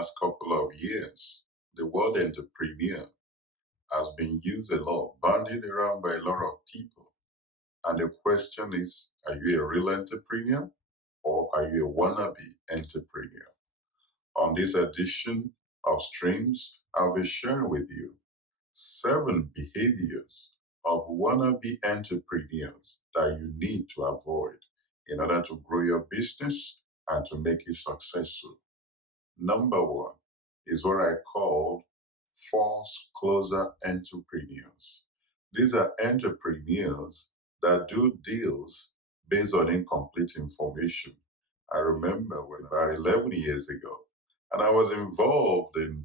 last couple of years. The word entrepreneur has been used a lot, bandied around by a lot of people. And the question is, are you a real entrepreneur or are you a wannabe entrepreneur? On this edition of Streams, I'll be sharing with you 7 behaviors of wannabe entrepreneurs that you need to avoid in order to grow your business and to make it successful. Number 1 is what I call false closer entrepreneurs. These are entrepreneurs that do deals based on incomplete information. I remember when about 11 years ago, and I was involved in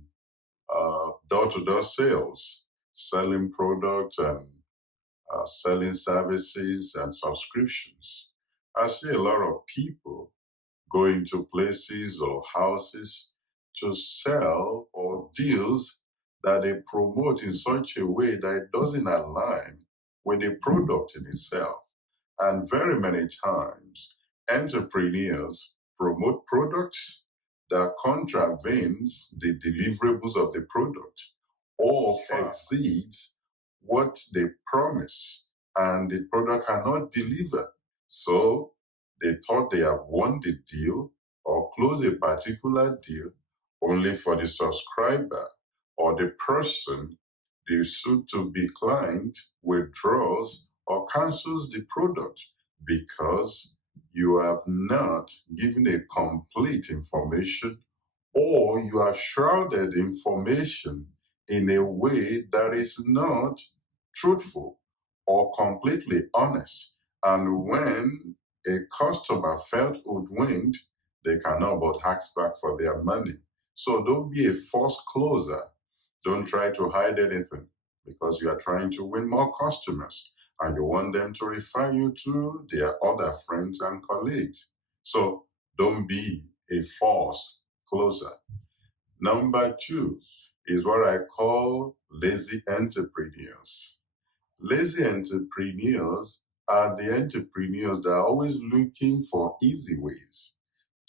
door-to-door sales, selling products and selling services and subscriptions. I see a lot of people going to places or houses to sell or deals that they promote in such a way that it doesn't align with the product in itself. And very many times, entrepreneurs promote products that contravenes the deliverables of the product or exceeds what they promise, and the product cannot deliver. So they thought they have won the deal or closed a particular deal only for the subscriber or the person, the soon-to-be client, withdraws or cancels the product because you have not given a complete information, or you have shrouded information in a way that is not truthful or completely honest. And when a customer felt hoodwinked, they cannot but ask back for their money. So don't be a false closer. Don't try to hide anything because you are trying to win more customers and you want them to refer you to their other friends and colleagues. So don't be a false closer. Number 2 is what I call lazy entrepreneurs. Lazy entrepreneurs are the entrepreneurs that are always looking for easy ways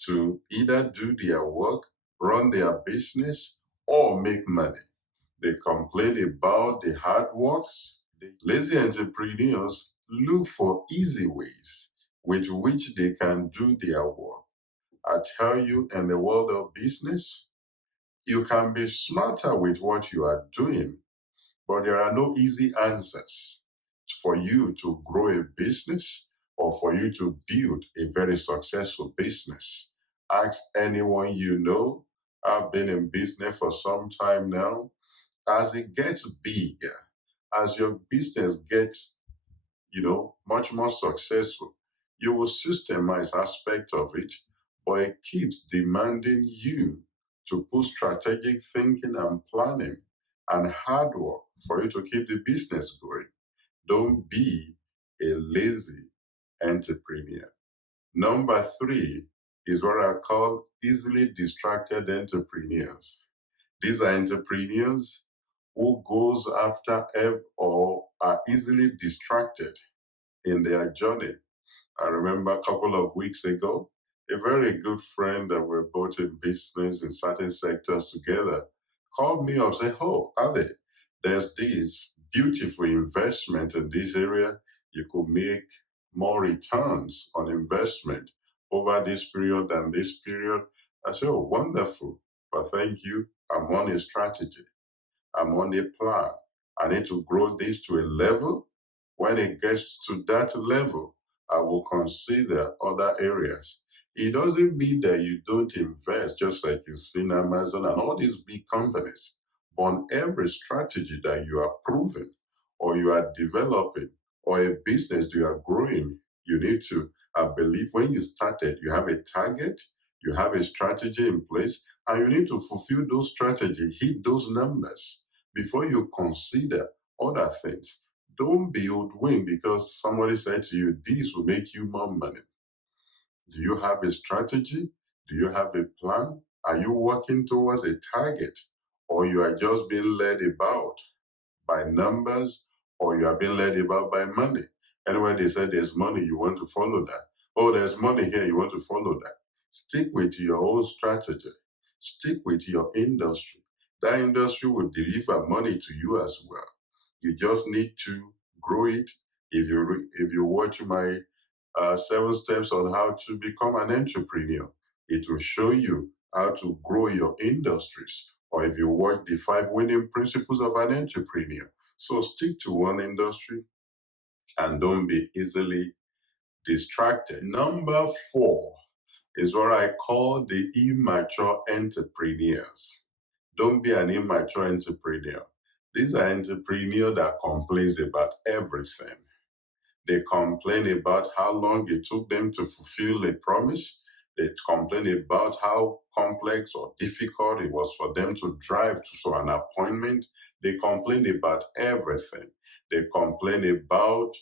to either do their work, run their business, or make money. They complain about the hard works. The lazy entrepreneurs look for easy ways with which they can do their work. I tell you, in the world of business, you can be smarter with what you are doing, but there are no easy answers for you to grow a business or for you to build a very successful business. Ask anyone you know. I've been in business for some time now. As it gets bigger, as your business gets, much more successful, you will systemize aspect of it, but it keeps demanding you to put strategic thinking and planning and hard work for you to keep the business going. Don't be a lazy entrepreneur. Number 3 is what I call easily distracted entrepreneurs. These are entrepreneurs who goes after or are easily distracted in their journey. I remember a couple of weeks ago, a very good friend that we're both in business in certain sectors together called me up and said, "Oh, Ade, there's this beautiful investment in this area. You could make more returns on investment over this period than this period." I said, "Oh, wonderful. But thank you. I'm on a strategy. I'm on a plan. I need to grow this to a level. When it gets to that level, I will consider other areas." It doesn't mean that you don't invest, just like you've seen Amazon and all these big companies. But on every strategy that you are proving or you are developing or a business you are growing, you need to, I believe when you started, you have a target, you have a strategy in place, and you need to fulfill those strategies, hit those numbers before you consider other things. Don't be hoodwinked because somebody said to you, this will make you more money. Do you have a strategy? Do you have a plan? Are you working towards a target? Or you are just being led about by numbers, or you are being led about by money? Anyway, they said there's money, you want to follow that. Oh, there's money here, you want to follow that. Stick with your own strategy. Stick with your industry. That industry will deliver money to you as well. You just need to grow it. If you watch my 7 steps on how to become an entrepreneur, it will show you how to grow your industries. Or if you watch the 5 winning principles of an entrepreneur. So stick to one industry and don't be easily distracted. Number 4 is what I call the immature entrepreneurs. Don't be an immature entrepreneur. These are entrepreneurs that complains about everything. They complain about how long it took them to fulfill a promise. They complain about how complex or difficult it was for them to drive to an appointment. They complain about everything. They complain about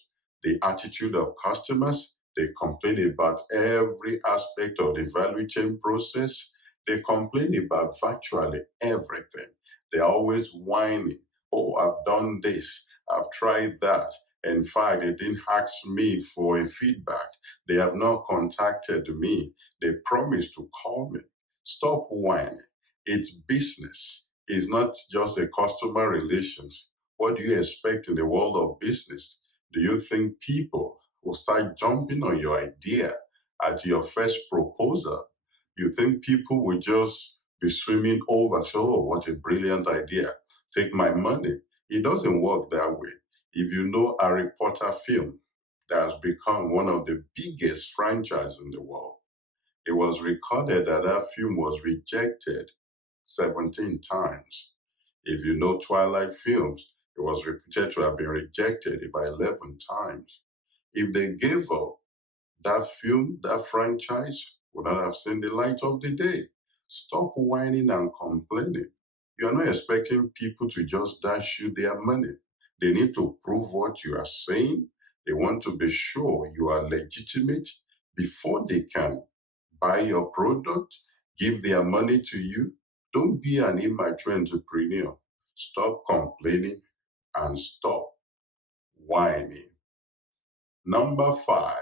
the attitude of customers. They complain about every aspect of the value chain process. They complain about virtually everything. They're always whining. Oh, I've done this. I've tried that. In fact, they didn't ask me for a feedback. They have not contacted me. They promised to call me. Stop whining. It's business. It's not just a customer relations. What do you expect in the world of business? Do you think people will start jumping on your idea at your first proposal? You think people will just be swimming over, so, oh, what a brilliant idea. Take my money. It doesn't work that way. If you know Harry Potter film that has become one of the biggest franchises in the world, it was recorded that that film was rejected 17 times. If you know Twilight films, it was reputed to have been rejected by 11 times. If they gave up, that film, that franchise would not have seen the light of the day. Stop whining and complaining. You are not expecting people to just dash you their money. They need to prove what you are saying. They want to be sure you are legitimate before they can buy your product, give their money to you. Don't be an immature entrepreneur. Stop complaining and stop whining. Number 5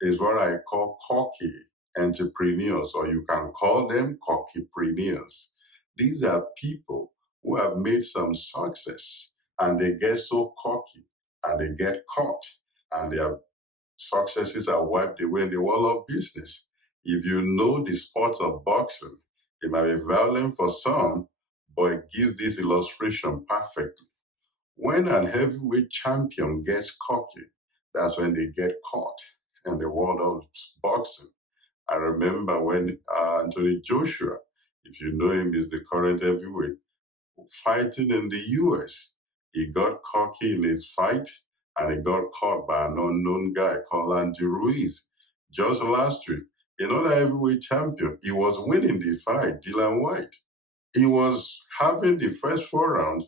is what I call cocky entrepreneurs, or you can call them cockipreneurs. These are people who have made some success and they get so cocky and they get caught and their successes are wiped away in the world of business. If you know the sport of boxing, it might be violent for some, but it gives this illustration perfectly. When an heavyweight champion gets cocky, that's when they get caught in the world of boxing. I remember when Anthony Joshua, if you know him, is the current heavyweight, fighting in the US. He got cocky in his fight and he got caught by an unknown guy called Andy Ruiz. Just last week, another heavyweight champion, he was winning the fight, Dylan White. He was having the first 4 rounds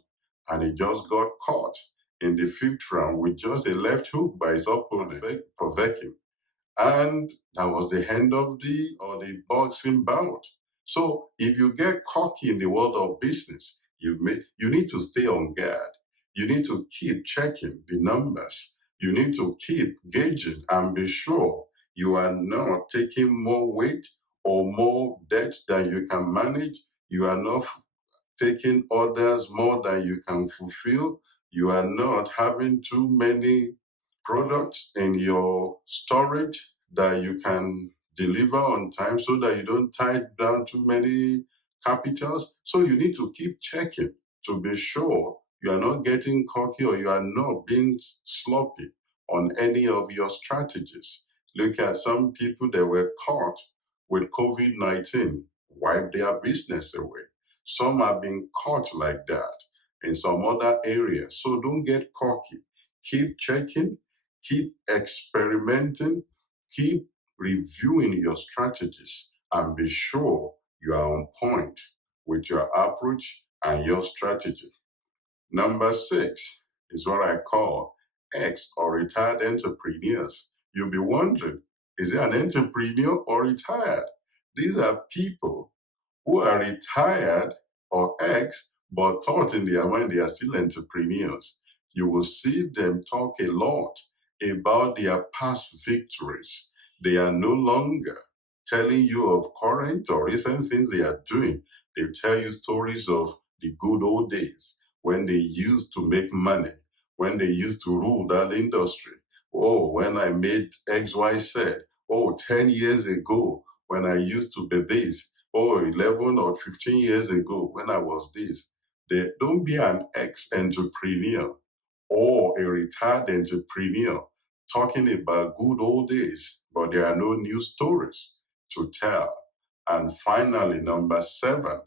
and he just got caught in the 5th round with just a left hook by his opponent, Povetkin. And that was the end of the boxing bout. So if you get cocky in the world of business, you need to stay on guard. You need to keep checking the numbers. You need to keep gauging and be sure you are not taking more weight or more debt than you can manage. You are not taking orders more than you can fulfill. You are not having too many products in your storage that you can deliver on time so that you don't tie down too many capitals. So you need to keep checking to be sure you are not getting cocky or you are not being sloppy on any of your strategies. Look at some people that were caught with COVID-19, wiped their business away. Some have been caught like that in some other areas. So don't get cocky. Keep checking, keep experimenting, keep reviewing your strategies, and be sure you are on point with your approach and your strategy. Number 6 is what I call ex or retired entrepreneurs. You'll be wondering, is it an entrepreneur or retired? These are people who are retired or ex, but thought in their mind they are still entrepreneurs. You will see them talk a lot about their past victories. They are no longer telling you of current or recent things they are doing. They tell you stories of the good old days when they used to make money, when they used to rule that industry. Oh, when I made XYZ. Oh, 10 years ago when I used to be this. Oh, 11 or 15 years ago when I was this. Don't be an ex-entrepreneur or a retired entrepreneur talking about good old days, but there are no new stories to tell. And finally, number 7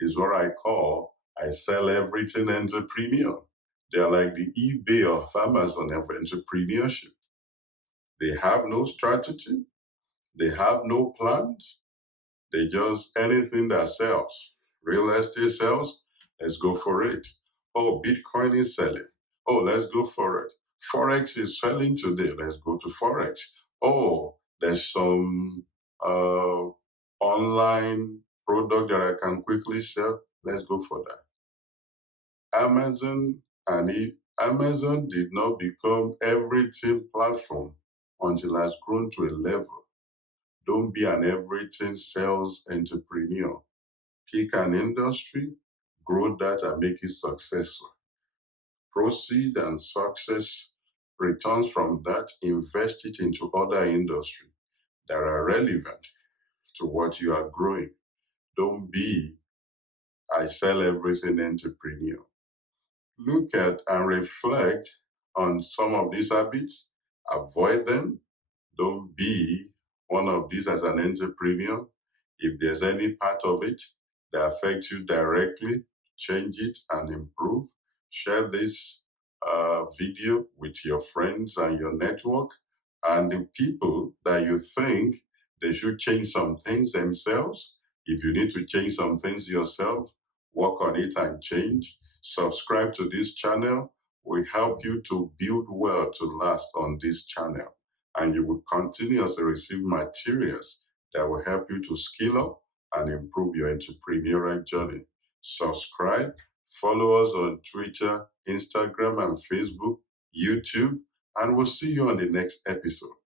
is what I call I sell everything entrepreneur. They're like the eBay of Amazon of entrepreneurship. They have no strategy, they have no plans, they just anything that sells. Real estate sells, let's go for it. Oh, Bitcoin is selling. Oh, let's go for it. Forex is selling today. Let's go to Forex. Oh, there's some online product that I can quickly sell. Let's go for that. Amazon did not become everything platform until it has grown to a level. Don't be an everything sales entrepreneur. Pick an industry, grow that and make it successful. Proceed and success returns from that, invest it into other industries that are relevant to what you are growing. Don't be I sell everything entrepreneur. Look at and reflect on some of these habits, avoid them. Don't be one of these as an entrepreneur. If there's any part of it that affects you directly, change it and improve. Share this video with your friends and your network and the people that you think they should change some things themselves. If you need to change some things yourself, work on it and change. Subscribe to this channel. We help you to build well to last on this channel, and you will continuously receive materials that will help you to skill up and improve your entrepreneurial journey. Subscribe, follow us on Twitter, Instagram, and Facebook, YouTube, and we'll see you on the next episode.